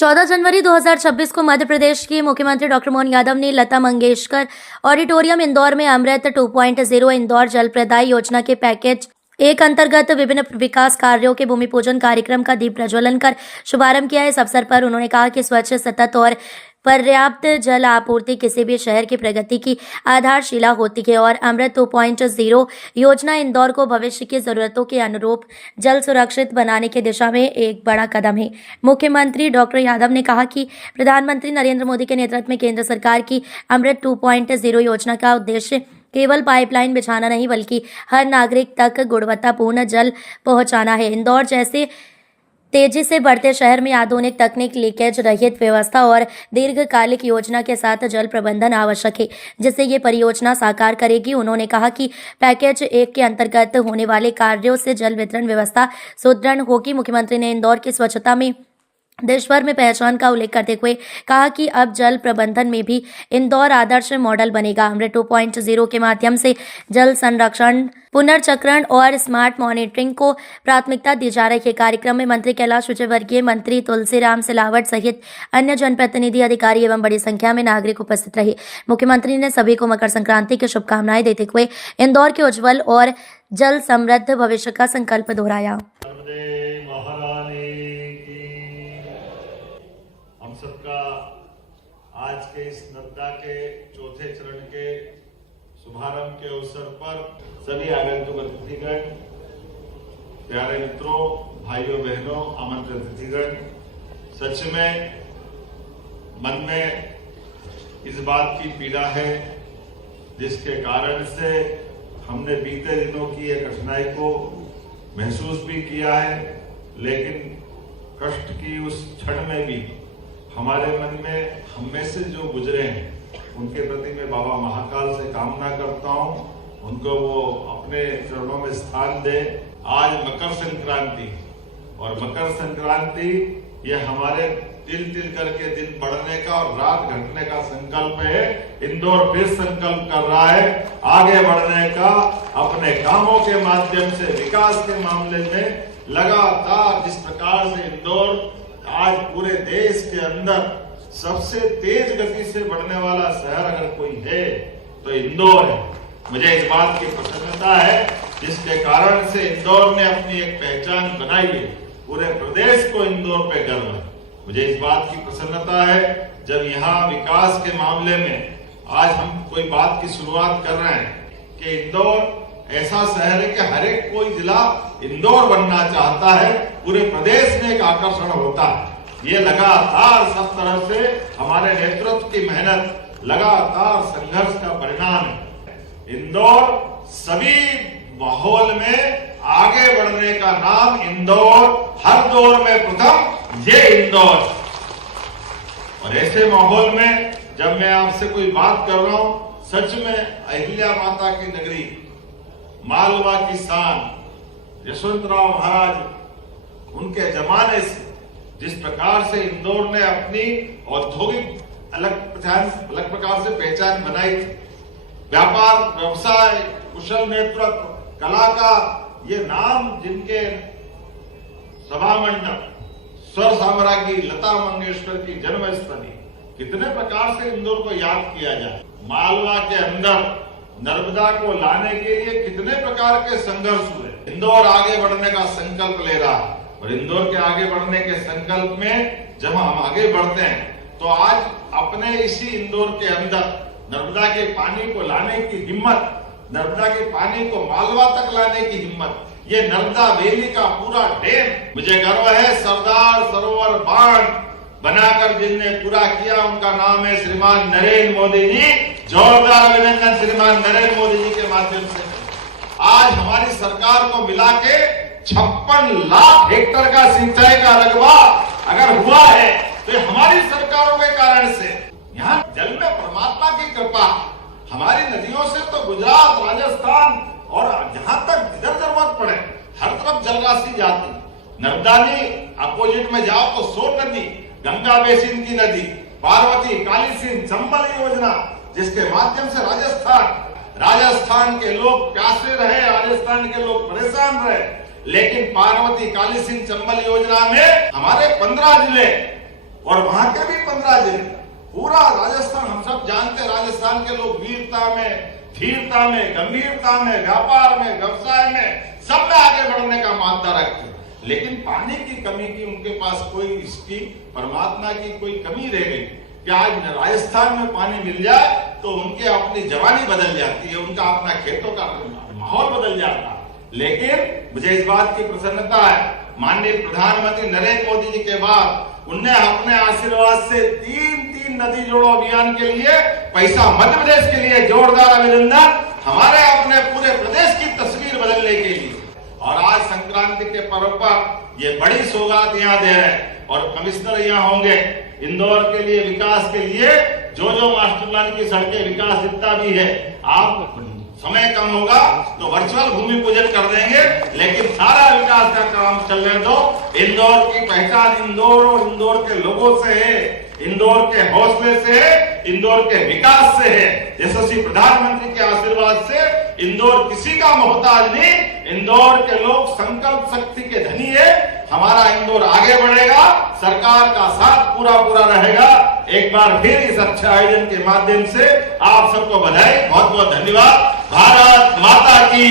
14 जनवरी 2026 को मध्य प्रदेश के मुख्यमंत्री डॉक्टर मोहन यादव ने लता मंगेशकर ऑडिटोरियम इंदौर में अमृत 2.0 इंदौर जल प्रदाय योजना के पैकेज एक अंतर्गत विभिन्न विकास कार्यों के भूमि पूजन कार्यक्रम का दीप प्रज्वलन कर शुभारंभ किया। इस अवसर पर उन्होंने कहा कि स्वच्छ, सतत और पर्याप्त जल आपूर्ति किसी भी शहर की प्रगति की आधारशिला होती है और अमृत 2.0 योजना इंदौर को भविष्य की जरूरतों के अनुरूप जल सुरक्षित बनाने की दिशा में एक बड़ा कदम है। मुख्यमंत्री डॉक्टर यादव ने कहा कि प्रधानमंत्री नरेंद्र मोदी के नेतृत्व में केंद्र सरकार की अमृत 2.0 योजना का उद्देश्य केवल पाइपलाइन बिछाना नहीं बल्कि हर नागरिक तक गुणवत्तापूर्ण जल पहुंचाना है। इंदौर जैसे तेजी से बढ़ते शहर में आधुनिक तकनीक, लीकेज रहित व्यवस्था और दीर्घकालिक योजना के साथ जल प्रबंधन आवश्यक है, जिससे ये परियोजना साकार करेगी। उन्होंने कहा कि पैकेज 1 के अंतर्गत होने वाले कार्यों से जल वितरण व्यवस्था सुदृढ़ होगी। मुख्यमंत्री ने इंदौर की स्वच्छता में देश भर में पहचान का उल्लेख करते हुए कहा कि अब जल प्रबंधन में भी इंदौर आदर्श मॉडल बनेगा। अमृत 2.0 के माध्यम से जल संरक्षण, पुनर्चक्रण और स्मार्ट मॉनिटरिंग को प्राथमिकता दी जा रही है। कार्यक्रम में मंत्री कैलाश विजयवर्गीय, मंत्री तुलसीराम सिलावट सहित अन्य जनप्रतिनिधि, अधिकारी एवं बड़ी संख्या में नागरिक उपस्थित रहे। मुख्यमंत्री ने सभी को मकर संक्रांति की शुभकामनाएं देते हुए इंदौर के उज्जवल और जल समृद्ध भविष्य का संकल्प दोहराया। हम सबका आज के इस नर्मदा के चौथे चरण के शुभारंभ के अवसर पर सभी आगंतुक अतिथिगण, प्यारे मित्रों, भाइयों बहनों, आमंत्रित अतिथिगण, सच में मन में इस बात की पीड़ा है जिसके कारण से हमने बीते दिनों की एक कठिनाई को महसूस भी किया है, लेकिन कष्ट की उस क्षण में भी हमारे मन में हम में से जो गुजरे हैं उनके प्रति मैं बाबा महाकाल से कामना करता हूं, उनको वो अपने चरणों में स्थान दे। आज मकर संक्रांति और मकर संक्रांति ये हमारे तिल तिल करके दिन बढ़ने का और रात घटने का संकल्प है। इंदौर फिर संकल्प कर रहा है आगे बढ़ने का, अपने कामों के माध्यम से विकास के मामले में लगातार जिस प्रकार से इंदौर आज पूरे देश के अंदर सबसे तेज गति से बढ़ने वाला शहर अगर कोई है तो इंदौर है। मुझे इस बात की प्रसन्नता है जिसके कारण से इंदौर ने अपनी एक पहचान बनाई है। पूरे प्रदेश को इंदौर पे गर्व है। मुझे इस बात की प्रसन्नता है जब यहाँ विकास के मामले में आज हम कोई बात की शुरुआत कर रहे हैं कि इंदौर ऐसा शहर है कि हर एक कोई जिला इंदौर बनना चाहता है, पूरे प्रदेश में एक आकर्षण होता है। ये लगातार सब तरह से हमारे नेतृत्व की मेहनत, लगातार संघर्ष का परिणाम है। इंदौर सभी माहौल में आगे बढ़ने का नाम इंदौर, हर दौर में प्रथम ये इंदौर। और ऐसे माहौल में जब मैं आपसे कोई बात कर रहा हूं, सच में अहिल्या माता की नगरी, मालवा की शान, यशवंतराव महाराज, उनके जमाने से जिस प्रकार से इंदौर ने अपनी औद्योगिक अलग प्रकार से पहचान बनाई थी, व्यापार, व्यवसाय, कुशल नेतृत्व, कला का ये नाम जिनके सभा मंडप, स्वर साम्राज्ञी लता मंगेशकर की जन्मस्थली, कितने प्रकार से इंदौर को याद किया जाए। मालवा के अंदर नर्मदा को लाने के लिए कितने प्रकार के संघर्ष हुए। इंदौर आगे बढ़ने का संकल्प ले रहा है और इंदौर के आगे बढ़ने के संकल्प में जब हम आगे बढ़ते हैं तो आज अपने इसी इंदौर के अंदर नर्मदा के पानी को लाने की हिम्मत, नर्मदा के पानी को मालवा तक लाने की हिम्मत, ये नर्मदा वैली का पूरा डैम, मुझे गर्व है सरदार सरोवर बांध बनाकर जिनने पूरा किया उनका नाम है श्रीमान नरेंद्र मोदी जी। जोरदार अभिनंदन श्रीमान नरेंद्र मोदी जी के माध्यम से आज हमारी सरकार को मिला के 56 लाख हेक्टेयर का सिंचाई का रकबा अगर हुआ है तो हमारी सरकारों के कारण से। यहाँ जल में परमात्मा की कृपा, हमारी नदियों से तो गुजरात, राजस्थान और जहां तक जिधर जरूरत पड़े हर तरफ जल राशि जाती। नर्मदा नदी अपोजिट में जाओ तो सोन नदी, गंगा बेसिन की नदी, पार्वती, काली सिंध, चंबल योजना जिसके माध्यम से राजस्थान के लोग प्यासे रहे, राजस्थान के लोग परेशान रहे, लेकिन पार्वती, काली सिंध, चंबल योजना में हमारे 15 जिले और वहां के भी 15 जिले, पूरा राजस्थान, हम सब जानते हैं राजस्थान के लोग वीरता में, धीरता में, गंभीरता में, व्यापार में, व्यवसाय में, सब में आगे बढ़ने का मानता रखते हैं। लेकिन पानी की कमी की उनके पास कोई, इसकी परमात्मा की कोई कमी रह गई कि आज राजस्थान में पानी मिल जाए तो उनके अपनी जवानी बदल जाती है, उनका अपना खेतों का माहौल बदल जाता है। लेकिन मुझे इस बात की प्रसन्नता है, माननीय प्रधानमंत्री नरेंद्र मोदी जी के बाद उनने अपने आशीर्वाद से तीन नदी जोड़ो अभियान के लिए पैसा मध्य प्रदेश के लिए जोरदार अभिनंदन, हमारे अपने पूरे प्रदेश की तस्वीर बदलने के लिए। और आज संक्रांति के पर्व पर ये बड़ी सौगात यहाँ दे रहे हैं और कमिश्नर यहाँ होंगे इंदौर के लिए, विकास के लिए, जो मास्टर प्लान की सड़कें विकास जितना भी है, आप समय कम होगा तो वर्चुअल भूमि पूजन कर देंगे, लेकिन सारा विकास का काम चलने दो। इंदौर की पहचान इंदौर और इंदौर के लोगों से है, इंदौर के हौसले से है, इंदौर के विकास से है। यशस्वी प्रधानमंत्री के आशीर्वाद से इंदौर किसी का मोहताज नहीं, इंदौर के लोग संकल्प शक्ति के धनी है। हमारा इंदौर आगे बढ़ेगा, सरकार का साथ पूरा रहेगा। एक बार फिर इस अच्छे आयोजन के माध्यम से आप सबको बधाई, बहुत बहुत धन्यवाद। भारत माता की